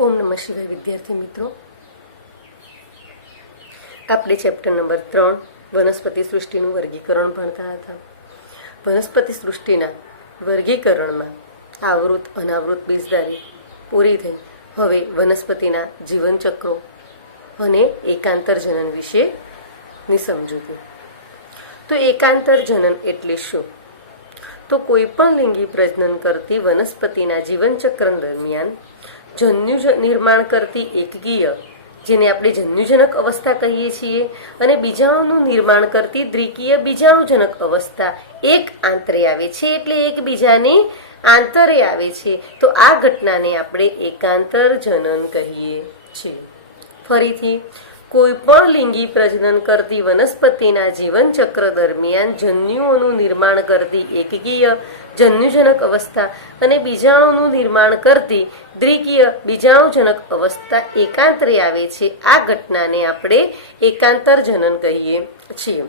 ओम नमः शिवाय विद्यार्थी मित्रों, આપણે ચેપ્ટર નંબર 3 વનસ્પતિ સૃષ્ટિનું વર્ગીકરણ ભણતા હતા। વનસ્પતિ સૃષ્ટિના વર્ગીકરણમાં આવૃત અનાવૃત બીજધારી પૂરી થઈ। હવે વનસ્પતિના જીવનચક્રો અને એકાંતર જનન વિશેની સમજૂતી। તો એકાંતર જનન એટલે શું? તો કોઈ પણ લિંગી પ્રજનન કરતી વનસ્પતિના જીવનચક્ર દરમિયાન જન્યુ નિર્માણ કરતી એકકીય, જેને આપણે જન્યુજનક અવસ્થા કહીએ છીએ, અને બીજાણુનું નિર્માણ કરતી દ્વિકીય બીજાણુજનક અવસ્થા એક આંતરે આવે છે, એટલે એકબીજાની આંતરે આવે છે। તો આ ઘટનાને આપણે એકાંતર જનન કહીએ છીએ। ફરીથી, કોઈ પણ લિંગી પ્રજનન કરતી વનસ્પતિના જીવનચક્ર દરમિયાન જન્યુઓનું નિર્માણ કરતી એકકીય જન્યુજનક અવસ્થા અને બીજાણુનું નિર્માણ કરતી દ્વિકીય બીજાણુજનક અવસ્થા એકાંતરે આવે છે। આ ઘટનાને આપણે એકાંતર જનન કહીએ છીએ।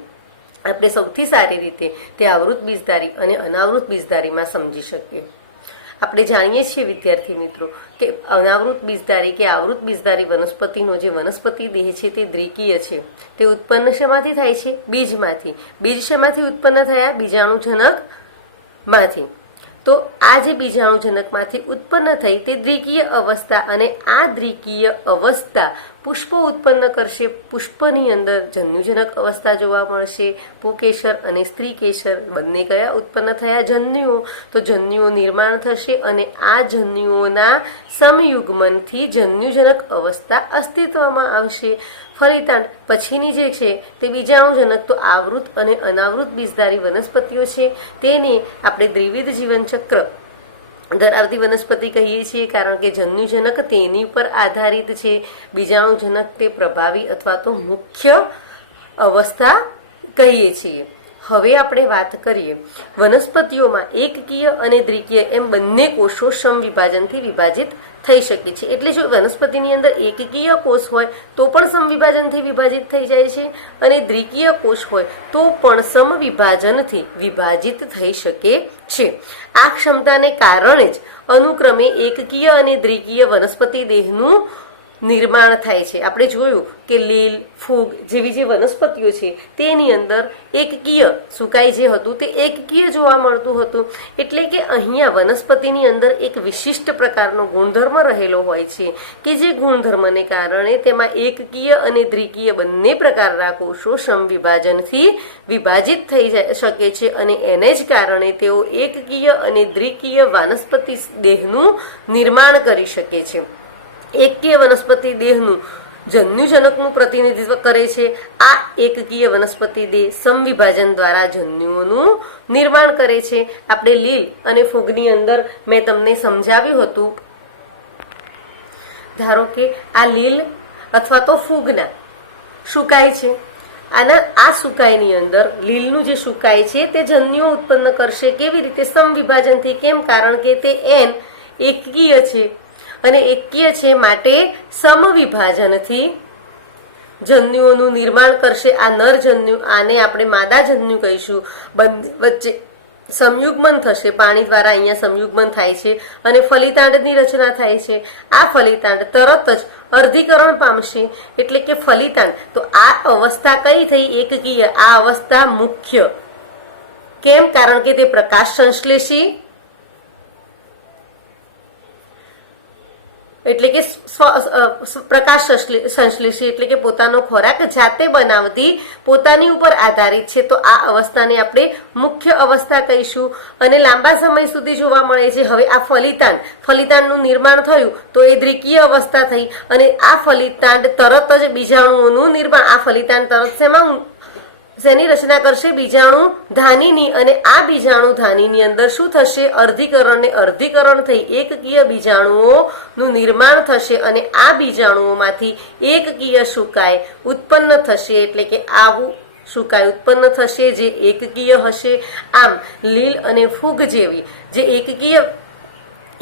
આપણે સૌથી સારી રીતે તે આવૃત બીજધારી અને અનાવૃત બીજધારીમાં સમજી શકીએ। આપણે જાણીએ છીએ વિદ્યાર્થી મિત્રો કે અનાવૃત બીજધારી કે આવૃત બીજધારી વનસ્પતિનો જે વનસ્પતિ દેહ છે તે દ્વિકીય છે। તે ઉત્પન્ન શેમાંથી થાય છે? બીજમાંથી। બીજ શેમાંથી ઉત્પન્ન થયા? બીજાણુજનકમાંથી। તો આ જે બીજાણુજનકમાંથી ઉત્પન્ન થઈ તે દ્વિકીય અવસ્થા, અને આ દ્વિકીય અવસ્થા પુષ્પો ઉત્પન્ન કરશે। પુષ્પની અંદર જન્યુજનક અવસ્થા જોવા મળશે। પુકેશર અને સ્ત્રીકેશર બંને કયા ઉત્પન્ન થયા? જન્યુઓ। તો જન્યુઓ નિર્માણ થશે અને આ જન્યુઓના સમયુગ્મનથી જન્યુજનક અવસ્થા અસ્તિત્વમાં આવશે। ફલિતાંડ પછીની જે છે તે બીજાણુજનક, તો આવૃત અને અનાવૃત બીજધારી વનસ્પતિઓ છે, તેને આપણે દ્વિવિધ જીવનચક્ર ધરાવતી વનસ્પતિ કહીએ છીએ, કારણ કે જન્યુજનક તેની પર આધારિત છે, બીજાણુજનક તે પ્રભાવી અથવા તો મુખ્ય અવસ્થા કહીએ છીએ। હવે આપણે વાત કરીએ વનસ્પતિઓમાં એકકીય અને દ્વિકીય એમ બંને કોષો સમવિભાજનથી વિભાજિત થઈ શકે છે। એટલે જો વનસ્પતિની અંદર એકકીય કોષ હોય તો પણ સમવિભાજનથી વિભાજિત થઈ જાય છે, અને દ્વિકીય કોષ હોય તો પણ સમવિભાજનથી વિભાજિત થઈ શકે છે। આ ક્ષમતાને કારણે જ અનુક્રમે એકકીય અને દ્વિકીય વનસ્પતિ દેહનું નિર્માણ થાય છે। આપણે જોયું કે લીલ, ફૂગ જેવી જે વનસ્પતિઓ છે તેની અંદર એકકીય સુકાઈ જે હતું તે એકકીય જોવા મળતું હતું। એટલે કે અહીંયા વનસ્પતિની અંદર એક વિશિષ્ટ પ્રકારનો ગુણધર્મ રહેલો હોય છે કે જે ગુણધર્મને કારણે તેમાં એકકીય અને દ્વિકીય બંને પ્રકારના કોષો સમવિભાજનથી વિભાજિત થઈ શકે છે, અને એને જ કારણે તેઓ એકકીય અને દ્વિકીય વનસ્પતિ દેહનું નિર્માણ કરી શકે છે। એકકીય વનસ્પતિ દેહનું જન્યુજનકનું પ્રતિનિધિત્વ કરે છે। આ એકકીય વનસ્પતિ દેહ સમવિભાજન દ્વારા જન્યુઓનું નિર્માણ કરે છે। આપણે લીલ અને ફૂગની અંદર મેં તમને સમજાવ્યું હતું, ધારો કે આ લીલ અથવા તો ફૂગના સુકાય છે, આ સુકાઈની અંદર લીલનું જે સુકાય છે તે જન્યુઓ ઉત્પન્ન કરશે। કેવી રીતે? સમવિભાજનથી। કેમ? કારણ કે તે એન એકકીય છે, અને એકકીય છે માટે સમવિભાજનથી જન્યુઓનું નિર્માણ કરશે। આ નર જન્યુ, આને આપણે માદા જન્યુ કહીશું। વચ્ચે સંયુગ્મન થશે, પાણી દ્વારા અહીંયા સંયુગ્મન થાય છે અને ફલિતાંડની રચના થાય છે। આ ફલિતાંડ તરત જ અર્ધીકરણ પામશે, એટલે કે ફલિતાંડ। તો આ અવસ્થા કઈ થઈ? એકકીય। આ અવસ્થા મુખ્ય। કેમ? કારણ કે તે પ્રકાશ સંશ્લેષી એટલે કે પ્રકાશ સંશ્લેષી એટલે કે પોતાનો ખોરાક જાતે બનાવતી, પોતાની ઉપર આધારિત છે। તો આ અવસ્થાને આપણે મુખ્ય અવસ્થા કહીશું, અને લાંબા સમય સુધી જોવા મળે છે। હવે આ ફલિતાંડનું નિર્માણ થયું તો એ દ્વિકીય અવસ્થા થઈ, અને આ ફલિતાંડ તરત જ બીજાણુઓનું નિર્માણ, આ ફલિતાંડ તરત શેની રચના કરશે? બીજાણુ ધાનીની। અને આ બીજાણુ ધાનીની અંદર શું થશે? અર્ધીકરણ થઈ એકકીય બીજાણુઓનું નિર્માણ થશે, અને આ બીજાણુઓમાંથી એકકીય સુકાય ઉત્પન્ન થશે, એટલે કે આવું સુકાય ઉત્પન્ન થશે જે એકકીય હશે। આમ લીલ અને ફૂગ જેવી જે એકકીય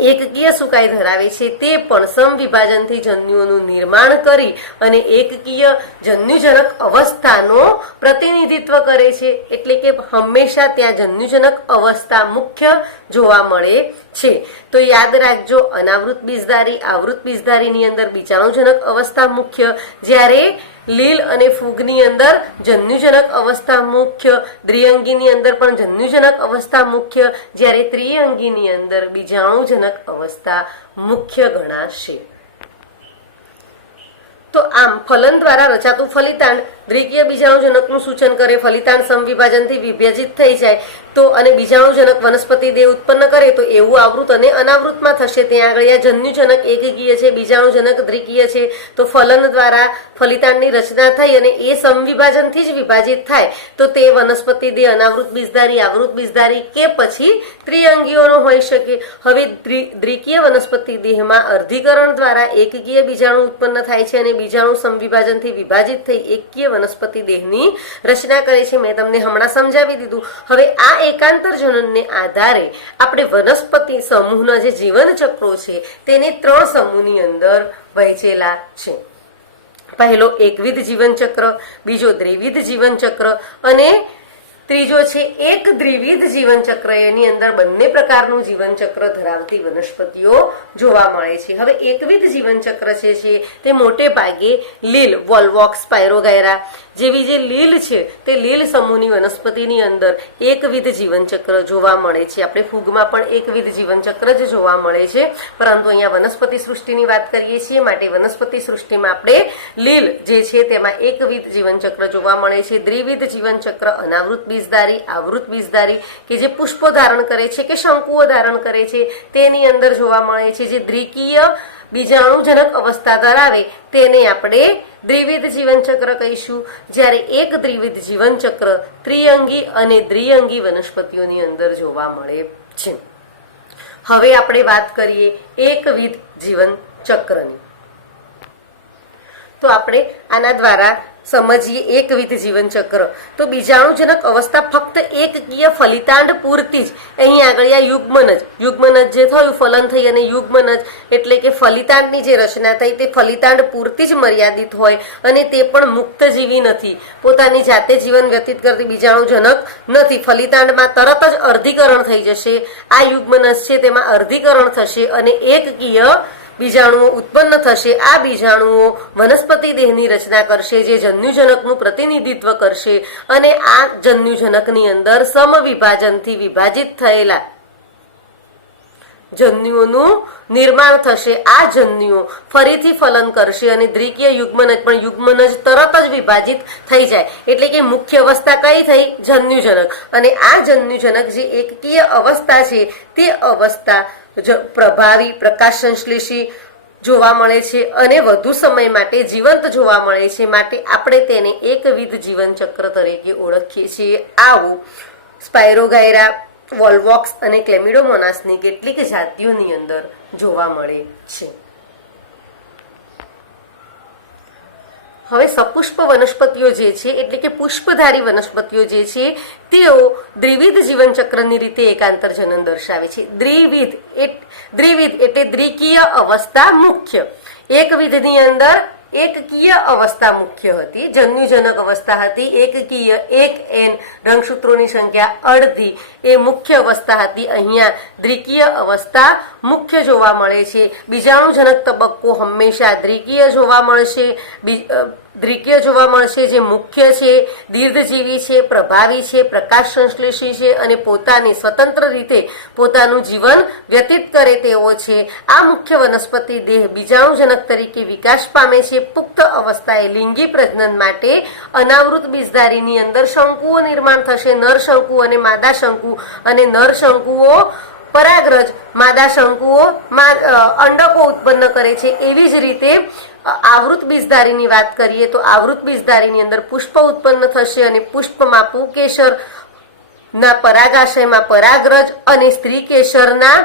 એકકીય સુકાઈ ધરાવે છે તે પણ સમવિભાજનથી જન્યુઓનું નિર્માણ કરી અને એકકીય જન્યુજનક અવસ્થાનો પ્રતિનિધિત્વ કરે છે. એટલે કે હંમેશા ત્યાં જન્યુજનક અવસ્થા મુખ્ય જોવા મળે છે. તો યાદ રાખજો, અનાવૃત બીજધારી, આવૃત બીજધારીની અંદર બીજાણુજનક અવસ્થા મુખ્ય, જ્યારે લીલ અને ફૂગની અંદર જન્યુજનક અવસ્થા મુખ્ય, દ્વિઅંગીની અંદર પણ જન્યુજનક અવસ્થા મુખ્ય, જ્યારે ત્રિઅંગીની અંદર બીજાણુજનક અવસ્થા મુખ્ય ગણાશે. તો આમ ફલન દ્વારા રચાતું ફલિતાંડ દ્વિકીય બીજાણુજનકનું સૂચન કરે. ફલિતાંડ સમવિભાજનથી વિભાજિત થઈ જાય તો અને બીજાણુજનક વનસ્પતિ દેહ ઉત્પન્ન કરે તો એવું આવૃત અને અનાવૃતમાં થશે. ત્યાં આગળ આ જન્યુજનક એકકીય છે, બીજાણુજનક દ્વિકીય છે. તો ફલન દ્વારા ફલિતાંડની રચના થઈ અને એ સમવિભાજનથી જ વિભાજિત થાય તો તે વનસ્પતિ દેહ અનાવૃત બીજધારી, આવૃત બીજધારી કે પછી ત્રિઅંગીઓનો હોઈ શકે. હવે દ્વિકીય વનસ્પતિ દેહમાં અર્ધીકરણ દ્વારા એકકીય બીજાણુ ઉત્પન્ન થાય છે અને બીજાણુ સમવિભાજનથી વિભાજિત થઈ એકકીય વનસ્પતિ દેહની રચના કરે છે. મેં તમને હમણાં સમજાવી દીધું. હવે આ એકાંતર જનનને આધારે આપણે વનસ્પતિ સમૂહના જે જીવન ચક્રો છે તેને 3 સમૂહની અંદર વહેંચેલા છે. પહેલો એકવિધ જીવન ચક્ર, બીજો દ્વિવિધ જીવન ચક્ર અને ત્રીજો છે એક દ્વિવિધ જીવન ચક્ર. એની અંદર બંને પ્રકારનું જીવન ચક્ર ધરાવતી વનસ્પતિઓ જોવા મળે છે. હવે એકવિધ જીવન ચક્ર છે તે મોટે ભાગે લીલ, વોલ્વોક્સ, સ્પાયરોગાયરા જેવી જે લીલ છે તે લીલ સમૂહની વનસ્પતિની અંદર એકવિધ જીવન ચક્ર જોવા મળે છે. આપણે ફૂગમાં પણ એકવિધ જીવન ચક્ર જ જોવા મળે છે, પરંતુ અહીંયા વનસ્પતિ સૃષ્ટિની વાત કરીએ છીએ માટે વનસ્પતિ સૃષ્ટિમાં આપણે લીલ જે છે તેમાં એકવિધ જીવન ચક્ર જોવા મળે છે. દ્વિવિધ જીવન ચક્ર અનાવૃત બીજધારી, આવૃત બીજધારી કે જે પુષ્પો ધારણ કરે છે કે શંકુઓ ધારણ કરે છે તેની અંદર જોવા મળે છે. જે દ્વિકીય બીજાણુજનક અવસ્થા ધરાવે તેને આપણે દ્વિવિધ જીવન ચક્ર કહીશું, જ્યારે એક દ્વિવિધ જીવન ચક્ર ત્રિઅંગી અને દ્વિઅંગી વનસ્પતિઓની અંદર જોવા મળે છે. હવે આપણે વાત કરીએ એકવિધ જીવન ચક્રની. તો આપણે આના દ્વારા સમજીએ એકવિધ જીવન ચક્ર. તો બીજાણુજનક અવસ્થા ફક્ત એકકીય ફલિતાંડ પૂરતી જ, અહીં આગળ આ યુગ્મનજ જે થયું ફલન થઈ અને યુગ્મનજ એટલે કે ફલિતાંડની જે રચના થઈ તે ફલિતાંડ પૂરતી જ મર્યાદિત હોય અને તે પણ મુક્તજીવી નથી, પોતાની જાતે જીવન વ્યતીત કરતી બીજાણુજનક નથી. ફલિતાંડમાં તરત જ અર્ધીકરણ થઈ જશે. આ યુગ્મનજ છે તેમાં અર્ધીકરણ થશે અને એકકીય બીજાણુઓ ઉત્પન્ન થશે. આ બીજાણુઓ વનસ્પતિ દેહની રચના કરશે જે જન્યુજનકનું પ્રતિનિધિત્વ કરશે અને આ જન્યુજનકની અંદર સમવિભાજનથી વિભાજિત થયેલા જન્યુઓનું નિર્માણ થશે. આ જન્યુઓ ફરીથી ફલન કરશે અને દ્વિકીય યુગ્મનજ પણ યુગ્મનજ તરત જ વિભાજિત થઈ જાય. એટલે કે મુખ્ય અવસ્થા કઈ થઈ? જન્યુજનક. અને આ જન્યુજનક જે એકકીય અવસ્થા છે તે અવસ્થા પ્રભાવી, પ્રકાશ સંશ્લેષી જોવા મળે છે અને વધુ સમય માટે જીવંત જોવા મળે છે, માટે આપણે તેને એકવિધ જીવન ચક્ર તરીકે ઓળખીએ છીએ. આવું સ્પાયરોગાયરા, વોલ્વોક્સ અને ક્લેમિડોમોનાસની કેટલીક જાતિઓની અંદર જોવા મળે છે. હવે સપુષ્પ વનસ્પતિઓ જે છે એટલે કે પુષ્પધારી વનસ્પતિઓ જે છે તેઓ દ્વિવિધ જીવન ચક્રની રીતે એકાંતર જનન દર્શાવે છે. દ્વિવિધ એટલે દ્વિકીય અવસ્થા મુખ્ય. એકવિધની અંદર એકકીય અવસ્થા મુખ્ય હતી, જન્યુજનક અવસ્થા હતી એકકીય, 1n, રંગસૂત્રોની સંખ્યા અડધી એ મુખ્ય અવસ્થા હતી. અહીંયા દ્વિકીય અવસ્થા મુખ્ય જોવા મળે છે. બીજાણુજનક તબક્કો હંમેશા દ્વિકીય જોવા મળશે, જે મુખ્ય છે, દીર્ઘજીવી છે, પ્રભાવી છે, પ્રકાશ સંશ્લેષી છે અને પોતાની સ્વતંત્ર રીતે પોતાનું જીવન વ્યતીત કરે તેવો છે. આ મુખ્ય વનસ્પતિ દેહ બીજાણુજનક તરીકે વિકાસ પામે છે. પુખ્ત અવસ્થાએ લિંગી પ્રજનન માટે અનાવૃત બીજધારીની અંદર શંકુઓ નિર્માણ થશે, નર શંકુ અને માદા શંકુ, અને નર શંકુઓ પરાગરજ, માદા શંકુઓ અંડકો ઉત્પન્ન કરે છે. એવી જ રીતે આવૃત બીજધારીની વાત કરીએ તો આવૃત બીજધારીની અંદર પુષ્પ ઉત્પન્ન થશે અને પુષ્પમાં પુંકેસર ના પરાગાશયમાં પરાગરજ અને સ્ત્રી કેસરના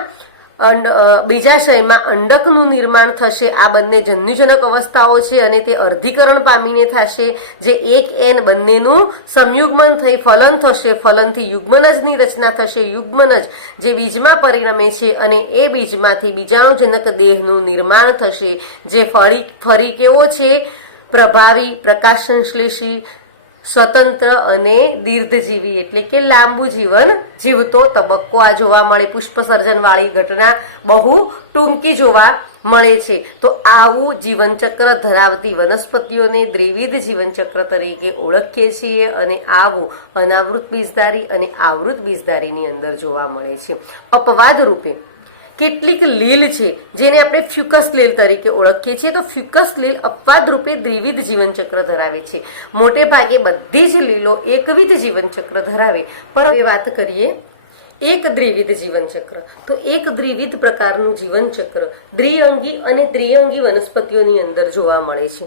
બીજાશયમાં અંડકનું નિર્માણ થશે. આ બંને જન્યુજનક અવસ્થાઓ છે અને તે અર્ધીકરણ પામીને થશે, જે એક એન બંનેનું સંયુગ્મન થઈ ફલન થશે. ફલનથી યુગ્મનજની રચના થશે. યુગ્મનજ જે બીજમાં પરિણમે છે અને એ બીજમાંથી બીજાણુજનક દેહનું નિર્માણ થશે, જે ફરી કેવો છે? પ્રભાવી, પ્રકાશ સંશ્લેષી, સ્વતંત્ર અને દીર્ઘજીવી, એટલે કે લાંબુ જીવન જીવતો તબક્કો આ જોવા મળે. પુષ્પ સર્જન વાળી ઘટના બહુ ટૂંકી જોવા મળે છે. તો આવું જીવનચક્ર ધરાવતી વનસ્પતિઓને દ્વિવિધ જીવનચક્ર તરીકે ઓળખીએ છીએ અને આવું અનાવૃત બીજધારી અને આવૃત બીજધારીની અંદર જોવા મળે છે. અપવાદ રૂપે કેટલીક લીલ છે જેને આપણે ફ્યુકસ લીલ તરીકે ઓળખીએ છીએ. તો ફ્યુકસ લીલ અપવાદ રૂપે દ્વિવિધ જીવનચક્ર ધરાવે છે. મોટે ભાગે બધી જ લીલો એકવિધ જીવનચક્ર ધરાવે. પણ હવે વાત કરીએ એક દ્વિવિધ જીવનચક્ર. તો એક દ્વિવિધ પ્રકારનું જીવનચક્ર દ્વિઅંગી અને ત્રિઅંગી વનસ્પતિઓની અંદર જોવા મળે છે.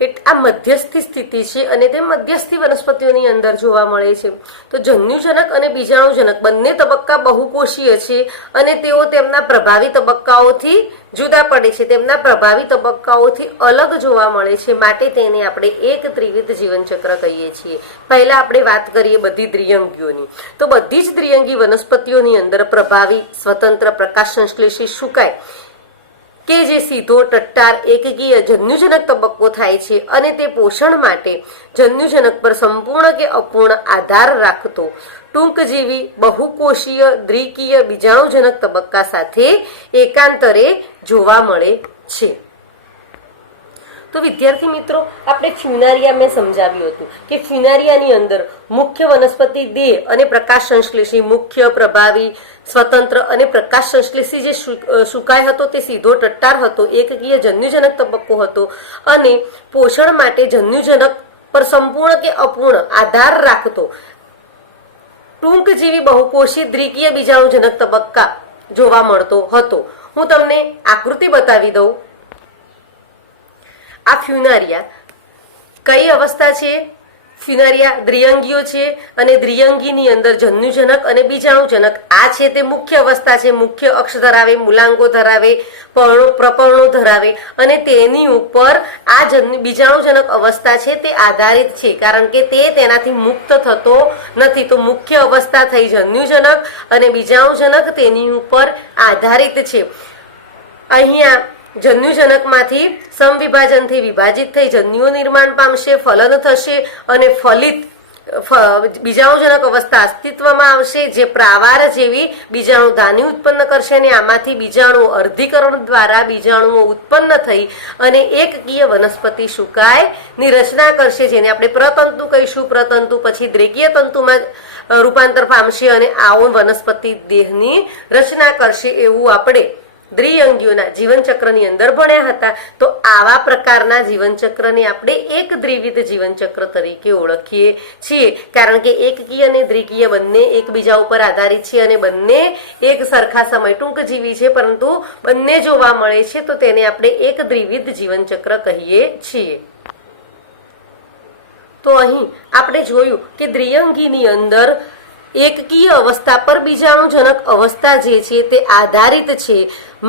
આ મધ્યસ્થી સ્થિતિ છે અને તે મધ્યસ્થી વનસ્પતિઓની અંદર જોવા મળે છે. તો જન્યુજનક અને બીજાણુજનક બંને તબક્કા બહુકોષીય છે અને તેઓ તેમના પ્રભાવી તબક્કાઓથી જુદા પડે છે, તેમના પ્રભાવી તબક્કાઓથી અલગ જોવા મળે છે. માટે તેને આપણે એક ત્રિવિધ જીવનચક્ર કહીએ છીએ. પહેલા આપણે વાત કરીએ બધી દ્વિઅંગીઓની. તો બધી જ દ્વિઅંગી વનસ્પતિઓની અંદર પ્રભાવી, સ્વતંત્ર, પ્રકાશ સંશ્લેષી, સુકાય કે જે સીધો ટટ્ટાર એકકીય જન્યુજનક તબક્કો થાય છે અને તે પોષણ માટે જન્યુજનક પર સંપૂર્ણ કે અપૂર્ણ આધાર રાખતો ટૂંકજીવી બહુકોષીય દ્વિકીય બીજાણુજનક તબક્કા સાથે એકાંતરે જોવા મળે છે. તો વિદ્યાર્થી મિત્રો, આપણે ફ્યુનારિયા મેં સમજાવ્યું હતું કે ફ્યુનારિયાની અંદર મુખ્ય વનસ્પતિ દેહ અને પ્રકાશ સંશ્લેષી, મુખ્ય, પ્રભાવી, સ્વતંત્ર અને પ્રકાશ સંશ્લેષી જે સુકાય હતો તે સીધો ટટ્ટાર હતો, એકકીય જન્યુજનક તબક્કો હતો અને પોષણ માટે જન્યુજનક પર સંપૂર્ણ કે અપૂર્ણ આધાર રાખતો ટૂંકજીવી બહુકોષી દ્વિકીય બીજાણુજનક તબક્કા જોવા મળતો હતો. હું તમને આકૃતિ બતાવી દઉં. આ ફ્યુનારિયા કઈ અવસ્થા છે? ફ્યુનારિયા દ્વિઅંગીઓ છે અને દ્વિઅંગીની અંદર જન્યુજનક અને બીજાણુજનક આ છે તે મુખ્ય અવસ્થા છે. મુખ્ય અક્ષ ધરાવે, મૂલાંગો ધરાવે, પ્રપર્ણો ધરાવે અને તેની ઉપર આ બીજાણુજનક અવસ્થા છે તે આધારિત છે, કારણ કે તે તેનાથી મુક્ત થતો નથી. તો મુખ્ય અવસ્થા થઈ જન્યુજનક અને બીજાણુજનક તેની ઉપર આધારિત છે. અહીંયા જન્યુજનકમાંથી સમવિભાજનથી વિભાજિત થઈ જન્યુઓ નિર્માણ પામશે, ફલન થશે અને ફલિત બીજાણુજનક અવસ્થા અસ્તિત્વમાં આવશે, જે પ્રાવાર જેવી બીજાણુધાની ઉત્પન્ન કરશે અને આમાંથી બીજાણુ અર્ધીકરણ દ્વારા બીજાણુઓ ઉત્પન્ન થઈ અને એકકીય વનસ્પતિ સુકાયની રચના કરશે, જેને આપણે પ્રતંતુ કહીશું. પ્રતંતુ પછી દ્વિકીય તંતુમાં રૂપાંતર પામશે અને આવો વનસ્પતિ દેહની રચના કરશે. એવું આપણે દ્વિઅંગીઓના જીવનચક્રની અંદર ભણ્યા હતા. તો આવા પ્રકારના જીવનચક્રને આપણે એક દ્વિવિધ જીવનચક્ર તરીકે ઓળખીએ છીએ, કારણ કે એકકીય અને દ્વિકીય બંને એકબીજા ઉપર આધારિત છે અને બંને એક સરખા સમય ટૂંકજીવી છે, પરંતુ બંને જોવા મળે છે. તો તેને આપણે એક દ્વિવિધ જીવનચક્ર કહીએ છીએ. તો અહીં આપણે જોયું કે દ્વિઅંગીની અંદર એકકીય અવસ્થા પર બીજાણુજનક અવસ્થા જે છે તે આધારિત છે,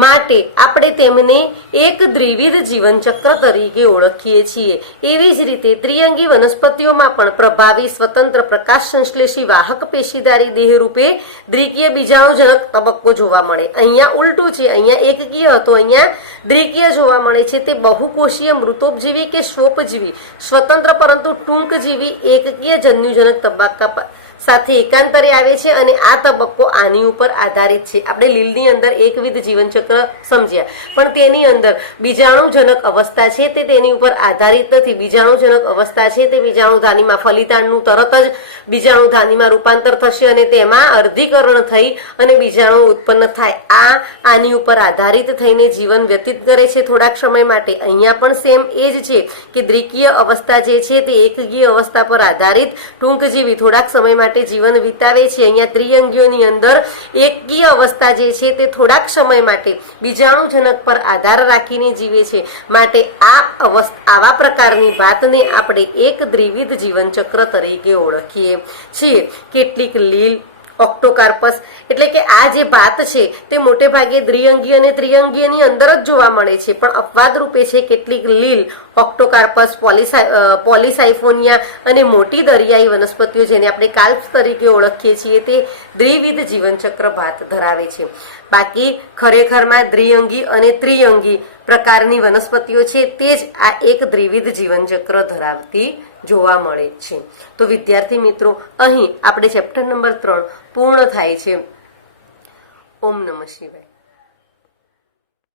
માટે આપણે તેમને એક દ્વિવિધ જીવનચક્ર તરીકે ઓળખીએ છીએ. એવી જ રીતે ત્રિઅંગી વનસ્પતિઓમાં પણ પ્રભાવી, સ્વતંત્ર, પ્રકાશ સંશ્લેષી, વાહક પેશીદારી દેહરૂપે દ્વિકીય બીજાણુજનક તબક્કો જોવા મળે. અહીંયા ઉલટું છે, અહીંયા એકકીય હતો, અહીંયા દ્વિકીય જોવા મળે છે. તે બહુકોષીય મૃતોપજીવી કે શ્વોપજીવી, સ્વતંત્ર પરંતુ ટૂંકજીવી એકકીય જન્યુજનક તબક્કા સાથે એકાંતરે આવે છે અને આ તબક્કો આની ઉપર આધારિત છે. આપણે લીલની અંદર એકવિધ જીવનચક્ર સમજ્યા, પણ તેની અંદર બીજાણુજનક અવસ્થા છે તે તેની ઉપર આધારિત નથી. બીજાણુજનક અવસ્થા છે તે બીજાણુધાનીમાં ફલિતાંડનું તરત જ બીજાણુધાનીમાં રૂપાંતર થશે અને તેમાં અર્ધીકરણ થઈ અને બીજાણુ ઉત્પન્ન થાય. આની ઉપર આધારિત થઈને જીવન વ્યતીત કરે છે થોડાક સમય માટે. અહીંયા પણ સેમ એ જ છે કે દ્વિકીય અવસ્થા જે છે તે એકકીય અવસ્થા પર આધારિત ટૂંકજીવી થોડાક સમય માટે જીવન વિતાવે છે. અહીંયા ત્રિઅંગીઓની અંદર એકકીય અવસ્થા જે છે તે થોડાક સમય માટે બીજાણુજનક પર આધાર રાખીને જીવે છે. માટે આવા પ્રકારની વાતને આપણે એક દ્વિવિધ જીવનચક્ર તરીકે ઓળખીએ છીએ. કેટલીક લીલ ઓક્ટોકાર્પસ એટલે કે આ જે ભાત છે તે મોટે ભાગે દ્વિઅંગી અને ત્રિઅંગીયની અંદર જ જોવા મળે છે, પણ અપવાદ રૂપે છે કેટલીક લીલ, ઓક્ટોકાર્પસ, પોલિસાઇફોનિયા અને મોટી દરિયાઈ વનસ્પતિઓ જેને આપણે કાર્પ્સ તરીકે ઓળખીએ છીએ તે દ્વિવિધ જીવનચક્ર ભાત ધરાવે છે. બાકી ખરેખરમાં દ્વિઅંગી અને ત્રિઅંગી પ્રકારની વનસ્પતિઓ છે તે જ આ એક દ્વિવિધ જીવનચક્ર ધરાવતી જોવા મળે છે. તો વિદ્યાર્થી મિત્રો, અહીં આપણે ચેપ્ટર નંબર 3 પૂર્ણ થાય છે. ઓમ નમઃ શિવાય.